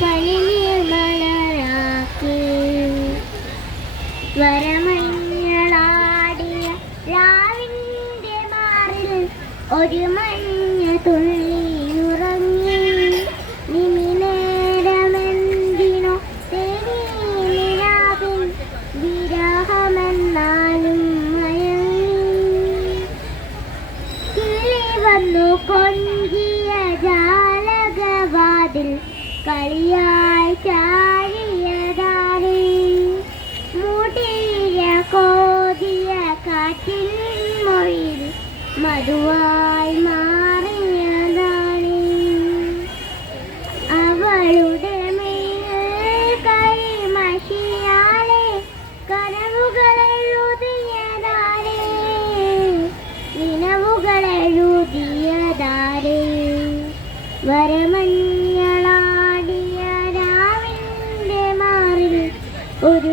പനിനീർമലരാക്കി. സ്വരമഞ്ഞളാടിയ രാവിന്റെ മാറിൽ ഒരു മഞ്ഞ തുള്ളി ഉറങ്ങി. നിമിനേരമെന്തിനോ തേനീനിലാവിൻ വിരഹമെന്നാലും മയങ്ങി. കിളി വന്നു കൊഞ്ചിയ ജാലകവാതിൽ കളിയായി ചാരിയതാരേ. മുടിയ കോതിയ കാറ്റിൻ മൊഴിയിൽ മധുവായി മാറിയതാണ്. അവളുടെ മേൽ കൈമഷിയാലെ കനവുകളെഴുതിയതാരേ. നിലവുകളെഴുതിയതാരേ. വരമഞ്ഞളാടിയ രാവിന്റെ മാറിൽ ഒരു